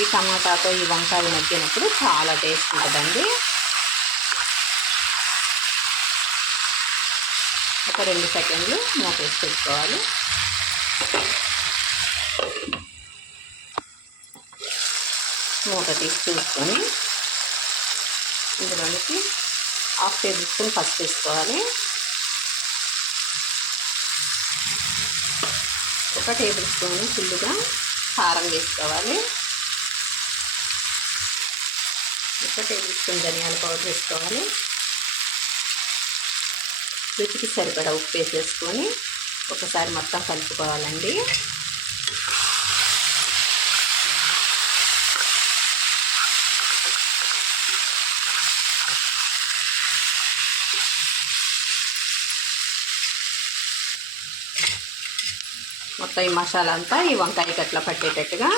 ఈ టమాటాతో ఈ వంకాయ మగ్గినప్పుడు చాలా టేస్ట్ ఉంటుందండి. ఒక 2 సెకండ్లు మూతేసి పెట్టుకోవాలి. మూత తీసి చూసుకొని ఇందులోనికి 1/2 టేబుల్ స్పూన్ పసుపు వేసుకోవాలి. 1 టేబుల్ స్పూన్ ఫుల్గా కారం వేసుకోవాలి. 1 టేబుల్ స్పూన్ ధనియాల పౌడర్ వేసుకోవాలి. రుచికి సరిపడా ఉప్పు వేసేసుకొని ఒకసారి మొత్తం కలుపుకోవాలండి. మొత్తం ఈ మసాలా అంతా ఈ వంకాయకి అట్లా పట్టేటట్టుగా